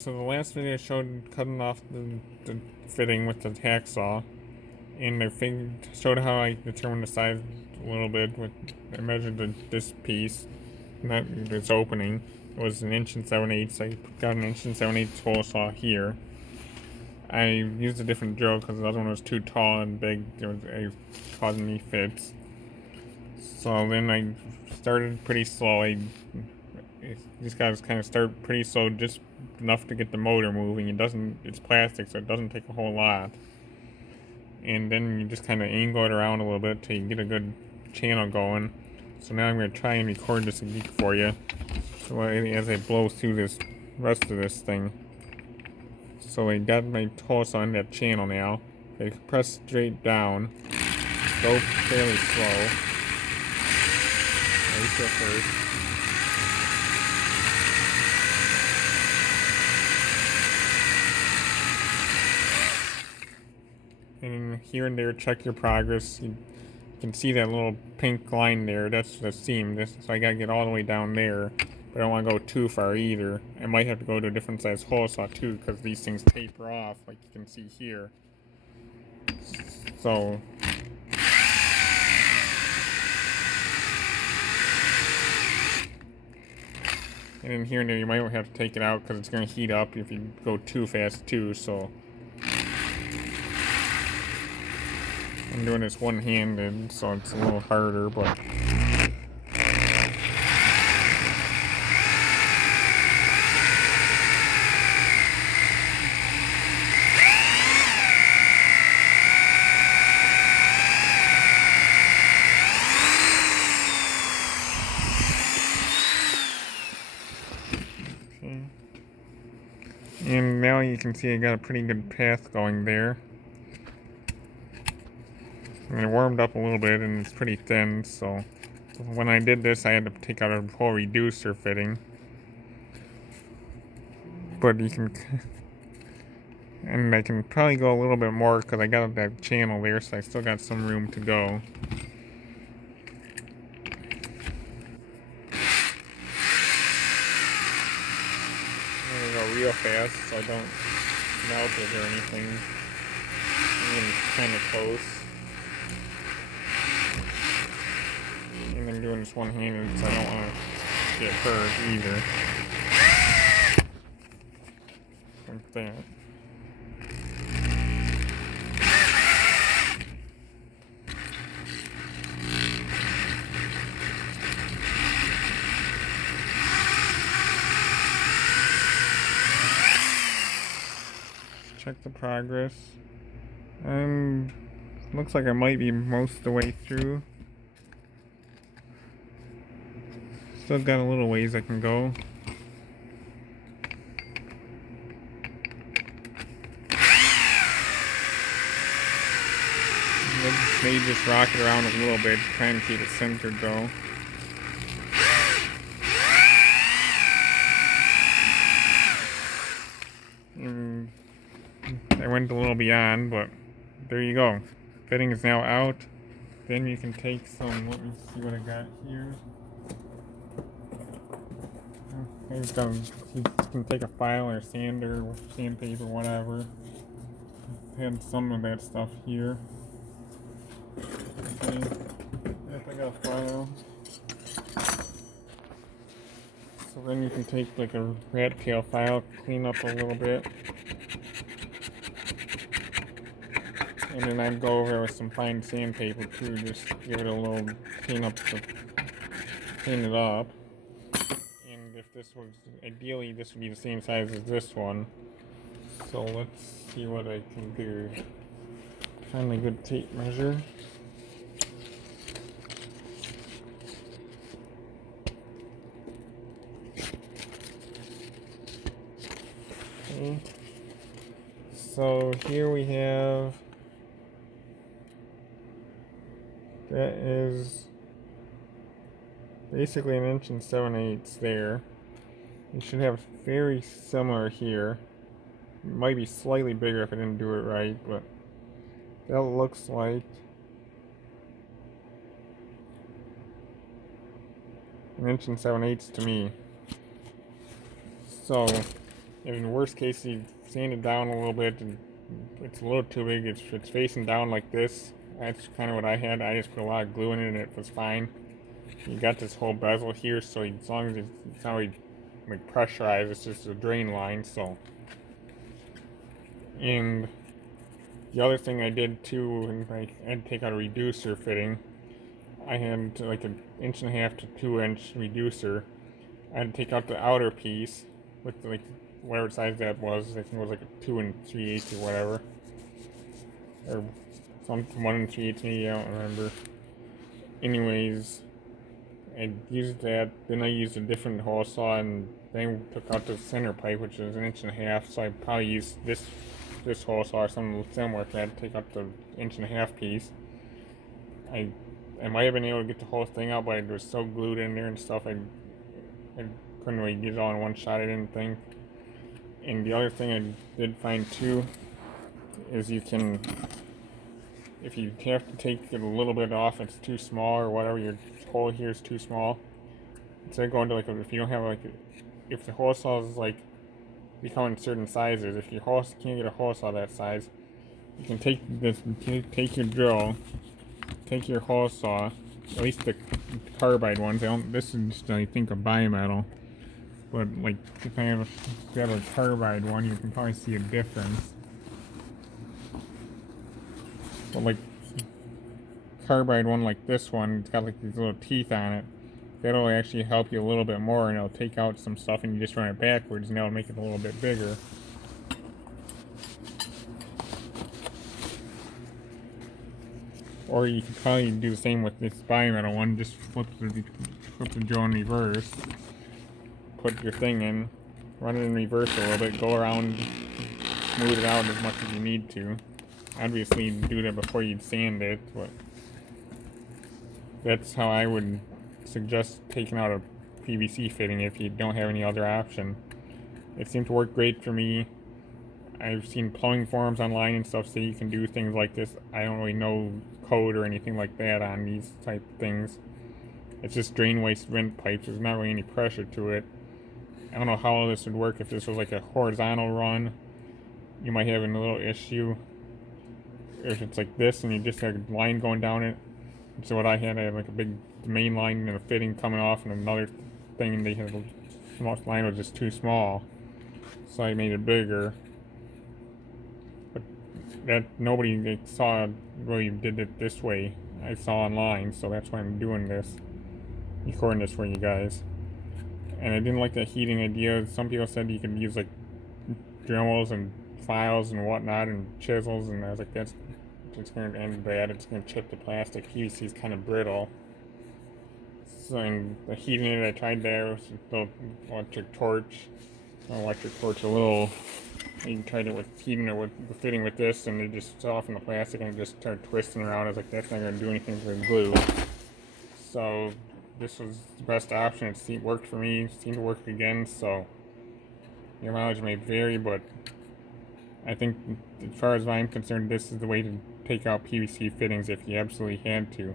So the last video I showed cutting off the fitting with the hacksaw, and showed how I determined the size a little bit. I measured this piece, not this opening. It was 1 7/8. I got an 1 7/8 hole saw here. I used a different drill because the other one was too tall and big. It causing me fits. So then I started pretty slow. Just gotta kind of start pretty slow, just enough to get the motor moving. It's plastic, so it doesn't take a whole lot. And then you just kind of angle it around a little bit till you get a good channel going. So now I'm going to try and record this for you. So as I blow through this rest of this thing. So I got my toss on that channel now. I press straight down. Go fairly slow. Right at first. And here and there, check your progress. You can see that little pink line there. That's the seam. So I gotta get all the way down there, but I don't want to go too far either. I might have to go to a different size hole saw too, because these things taper off, like you can see here. So and then here and there, you might have to take it out because it's gonna heat up if you go too fast too. So I'm doing this one-handed, so it's a little harder, but. And now you can see I got a pretty good path going there. And it warmed up a little bit and it's pretty thin, so when I did this I had to take out a whole reducer fitting. But you can, and I can probably go a little bit more because I got that channel there, so I still got some room to go. I'm gonna go real fast so I don't melt it or anything. I'm kind of close. And I'm doing this one-handed so I don't want to get hurt either. Like that. Check the progress. Looks like I might be most of the way through. Still got a little ways I can go. Maybe just rock it around a little bit, try and keep it centered though. I went a little beyond, but there you go. Fitting is now out. Then you can take some, let me see what I got here. You can take a file or sander, sandpaper, whatever. Had some of that stuff here. Okay, if I got a file. So then you can take like a rat tail file, clean up a little bit. And then I'd go over with some fine sandpaper too, just give it a little clean it up. And if this was, ideally this would be the same size as this one. So let's see what I can do. Find a good tape measure. Okay. So here we have, that is basically 1 there. You should have very similar here. It might be slightly bigger if I didn't do it right, but that looks like 1 7/8 to me. So in worst case, you sand it down a little bit, and it's a little too big. It's facing down like this. That's kind of what I had. I just put a lot of glue in it, and it was fine. You got this whole bezel here, so as long as it's not really like pressurized, it's just a drain line. So, and the other thing I did too, and I had to take out a reducer fitting. I had like an 1.5 to 2 inch reducer. I had to take out the outer piece with like whatever size that was. I think it was like a 2 3/8 or whatever, or some 1 3/8 maybe. I don't remember. Anyways, I used that. Then I used a different hole saw and then took out the center pipe, which is 1.5 inches. So I probably used this hole saw or something similar to that to take out the 1.5 inch piece. I might have been able to get the whole thing out, but it was so glued in there and stuff. I couldn't really get it all in one shot. I didn't think. And the other thing I did find too is you can, if you have to take it a little bit off, it's too small or whatever, your hole here is too small. Instead of going to like, if you don't have like, if the hole saw is like becoming certain sizes, if your hole can't get a hole saw that size, you can take this, take your drill, take your hole saw, at least the carbide ones. This is just, I think, a bimetal. But like if you have a carbide one, you can probably see a difference. But like carbide one like this one, it's got like these little teeth on it. That'll actually help you a little bit more, and it'll take out some stuff, and you just run it backwards, and that'll make it a little bit bigger. Or you could probably do the same with this bimetal one. Just flip the drill in reverse. Put your thing in, run it in reverse a little bit, go around, smooth it out as much as you need to. Obviously, do that before you sand it, but that's how I would suggest taking out a PVC fitting if you don't have any other option. It seemed to work great for me. I've seen plumbing forums online and stuff say you can do things like this. I don't really know code or anything like that on these type of things. It's just drain waste vent pipes. There's not really any pressure to it. I don't know how this would work if this was like a horizontal run. You might have a little issue. If it's like this and you just have a line going down it. So what I had like a big main line and a fitting coming off, and another thing, and they had the line was just too small. So I made it bigger. But that nobody saw really did it this way. I saw online, so that's why I'm doing this. Recording this for you guys. And I didn't like that heating idea. Some people said you could use like Dremels and files and whatnot and chisels, and I was like, that's it's going to end bad. It's going to chip the plastic. PVC is kind of brittle. So, and the heating it, I tried there with the electric torch. A little. I tried it with heating it with the fitting with this, and it just softened the plastic and it just started twisting around. I was like, that's not going to do anything for the glue. So this was the best option. It worked for me. It seemed to work again. So your mileage may vary, but I think as far as I'm concerned, this is the way to take out PVC fittings if you absolutely had to.